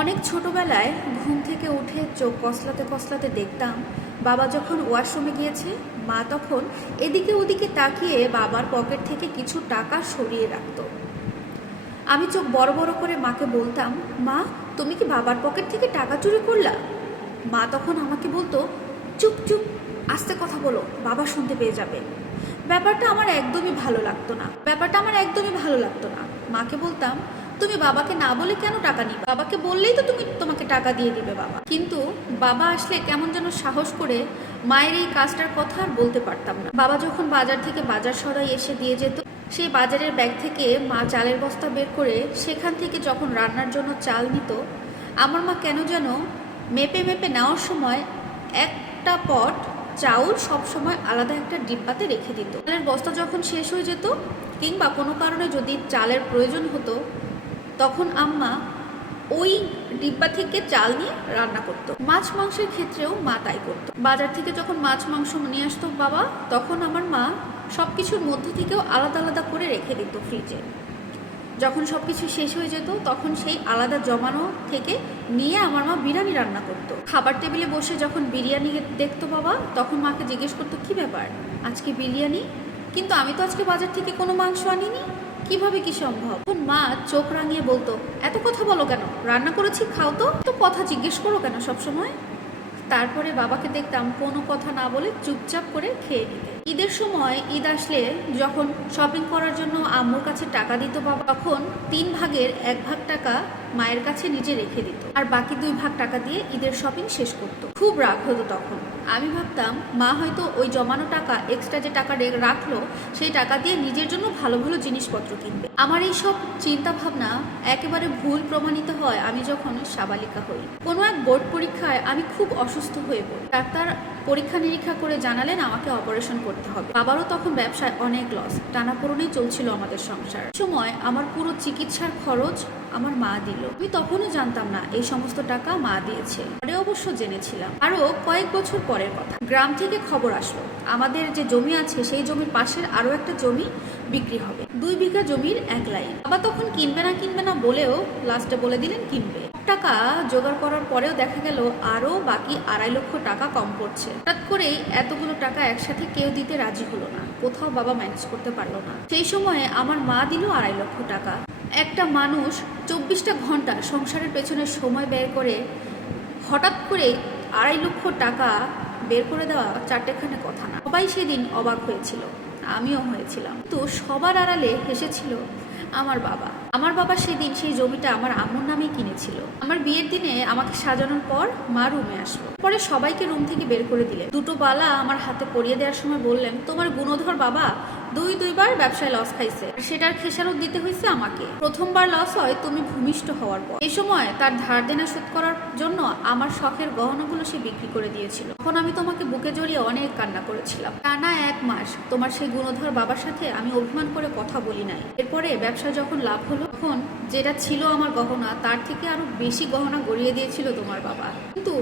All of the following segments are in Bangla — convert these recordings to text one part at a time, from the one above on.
অনেক ছোটবেলায় ঘুম থেকে উঠে চোখ কসলাতে কসলাতে দেখতাম, বাবা যখন ওয়াশরুমে গিয়েছে, মা তখন এদিকে ওদিকে তাকিয়ে বাবার পকেট থেকে কিছু টাকা সরিয়ে রাখতো। আমি চোখ বড় বড় করে মাকে বলতাম, মা, তুমি কি বাবার পকেট থেকে টাকা চুরি করলা? মা তখন আমাকে বলতো, চুপ চুপ, আস্তে কথা বলো, বাবা শুনতে পেয়ে যাবে। ব্যাপারটা আমার একদমই ভালো লাগতো না। ব্যাপারটা আমার একদমই ভালো লাগতো না। মাকে বলতাম তুমি বাবাকে না বলে কেন টাকা নিবে? বাবাকে বললেই তো তুমি তোমাকে টাকা দিয়ে দিবে বাবা। কিন্তু বাবা আসলে কেমন যেন সাহস করে মায়ের এই কাজটার কথা আর বলতে পারতাম না। বাবা যখন বাজার থেকে বাজার সদাই এসে দিয়ে যেত, সেই বাজারের ব্যাগ থেকে মা চালের বস্তা বের করে সেখান থেকে যখন রান্নার জন্য চাল নিত, আমার মা কেন যেন মেপে মেপে নেওয়ার সময় একটা পট চাউল সব সময় আলাদা একটা ডিব্বাতে রেখে দিত। চালের বস্তা যখন শেষ হয়ে যেত, কিংবা কোনো কারণে যদি চালের প্রয়োজন হতো তখন আম্মা ওই ডিব্বা থেকে চাল নিয়ে রান্না করতো। মাছ মাংসের ক্ষেত্রেও মা তাই করতো। বাজার থেকে যখন মাছ মাংস নিয়ে আসতো বাবা, তখন আমার মা সব কিছুর মধ্যে থেকেও আলাদা আলাদা করে রেখে দিত ফ্রিজে। যখন সব কিছু শেষ হয়ে যেত, তখন সেই আলাদা জমানো থেকে নিয়ে আমার মা বিরিয়ানি রান্না করতো। খাবার টেবিলে বসে যখন বিরিয়ানি দেখতো বাবা, তখন মাকে জিজ্ঞেস করতো, কি ব্যাপার? আজকে বিরিয়ানি? কিন্তু আমি তো আজকে বাজার থেকে কোনো মাংস আনিনি। কীভাবে কি সম্ভব? তখন মা চোখ রাঙিয়ে বলতো, এত কথা বলো কেন? রান্না করেছি, খাও তো। তো কথা জিজ্ঞেস করো কেন সব সময় তারপরে বাবাকে দেখতাম কোনো কথা না বলে চুপচাপ করে খেয়ে নিতে ঈদের সময় ঈদ আসলে যখন শপিং করার জন্য আম্মুর কাছে টাকা দিত বাবা তখন তিন ভাগের এক ভাগ টাকা মায়ের কাছে নিজে রেখে দিত। আর বাকি দুই ভাগ টাকা দিয়ে ঈদের শপিং শেষ করতো। খুব রাগ হতো তখন। আমি ভাবতাম, মা হয়তো ওই জমানো টাকা এক্সট্রা যে টাকা রাখল, সেই টাকা দিয়ে নিজের জন্য ভালো ভালো জিনিসপত্র কিনবে। আমার এই সব চিন্তা ভাবনা একেবারে ভুল প্রমাণিত হয় আমি যখন সাবালিকা হই। কোনো এক বোর্ড পরীক্ষায় আমি খুব অসুস্থ হয়ে পড়ি। ডাক্তার পরীক্ষা নিরীক্ষা করে জানালেন আমাকে অপারেশন করতে। হবে। বাবারও তখন ব্যবসায় অনেক লস টানাপোড়েনেই চলছিল আমাদের সংসার। সময় আমার পুরো চিকিৎসার খরচ আমার মা দিল। আমি তখনও জানতাম না, এই সমস্ত টাকা মা দিয়েছে। পরে অবশ্য জেনেছিলাম। আরও কয়েক বছর পরের কথা। গ্রাম থেকে খবর আসলো, আমাদের যে জমি আছে, সেই জমির পাশের আরও একটা জমি বিক্রি হবে। দুই বিঘা জমির এক লাইন। বাবা তখন কিনবে না কিনবে না বলেও লাস্টে বলে দিলেন কিনবে। টাকা জোগাড় করার পরেও দেখা গেল আরও বাকি আড়াই লক্ষ টাকা কম পড়ছে। হঠাৎ করেই এতগুলো টাকা একসাথে কেউ দিতে রাজি হলো না। কোথাও বাবা ম্যানেজ করতে পারল না। সেই সময়ে আমার মা দিল আড়াই লক্ষ টাকা। একটা মানুষ চব্বিশটা ঘণ্টা সংসারের পেছনে সময় ব্যয় করে হঠাৎ করে আড়াই লক্ষ টাকা বের করে দেওয়া চারটেখানে কথা না। সবাই সেদিন অবাক হয়েছিল। আমিও হয়েছিলাম। তো সবার আড়ালে হেসেছিল আমার বাবা। আমার বাবা সেদিন সেই জমিটা আমার আম্মুর নামে কিনেছিল। আমার বিয়ের দিনে আমাকে সাজানোর পর মা রুমে আসলো। পরে সবাইকে রুম থেকে বের করে দিলেন। দুটো বালা আমার হাতে পরিয়ে দেওয়ার সময় বললেন, তোমার গুণধর বাবা দুই দুইবার ব্যবসায় লস খাইছে। সেটার খেসারত দিতে হয়েছে আমাকে। প্রথমবার লস হয়, তুমি ভূমিষ্ঠ হওয়ার পর। এই সময় তার ধার দেনা শোধ করার জন্য আমার শখের গহনাগুলো সে বিক্রি করে দিয়েছিল। তখন আমি তোমাকে বুকে জড়িয়ে অনেক কান্না করেছিলাম। টানা এক মাস তোমার সেই গুণধর বাবার সাথে আমি অভিমান করে কথা বলি নাই। এরপরে ব্যবসা যখন লাভ হলো তখন যেটা ছিল আমার গহনা, তার থেকে আরও বেশি গহনা গড়িয়ে দিয়েছিল তোমার বাবা। কিন্তু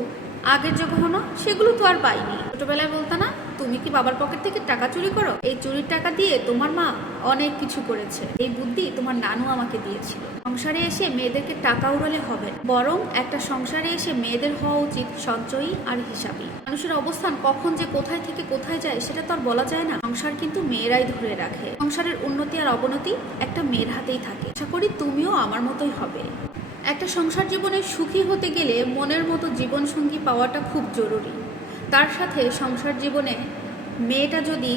আগের যে গহনা, সেগুলো তো আর পাইনি। ছোটোবেলায় বলতো না তুমি কি বাবার পকেট থেকে টাকা চুরি করো? এই চুরির টাকা দিয়ে তোমার মা অনেক কিছু করেছে। এই বুদ্ধি তোমার নানু আমাকে দিয়েছিল। সংসারে এসে মেয়েদেরকে টাকা উড়ালে হবে বরং একটা সংসারে এসে মেয়েদের হওয়া উচিত সঞ্চয়ী আর হিসাবই। মানুষের অবস্থান কখন যে কোথায় থেকে কোথায় যায়, সেটা তো আর বলা যায় না। সংসার কিন্তু মেয়েরাই ধরে রাখে। সংসারের উন্নতি আর অবনতি একটা মেয়ের হাতেই থাকে। আশা করি তুমিও আমার মতোই হবে। একটা সংসার জীবনে সুখী হতে গেলে মনের মতো জীবনসঙ্গী পাওয়াটা খুব জরুরি। তার সাথে সংসার জীবনে মেয়েটা যদি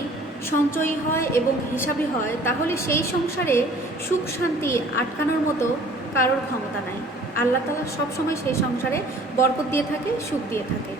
সঞ্চয়ী হয় এবং হিসাবী হয়, তাহলে সেই সংসারে সুখ শান্তি আটকানোর মতো কারোর ক্ষমতা নাই। আল্লাহ তালা সবসময় সেই সংসারে বরকত দিয়ে থাকে, সুখ দিয়ে থাকে।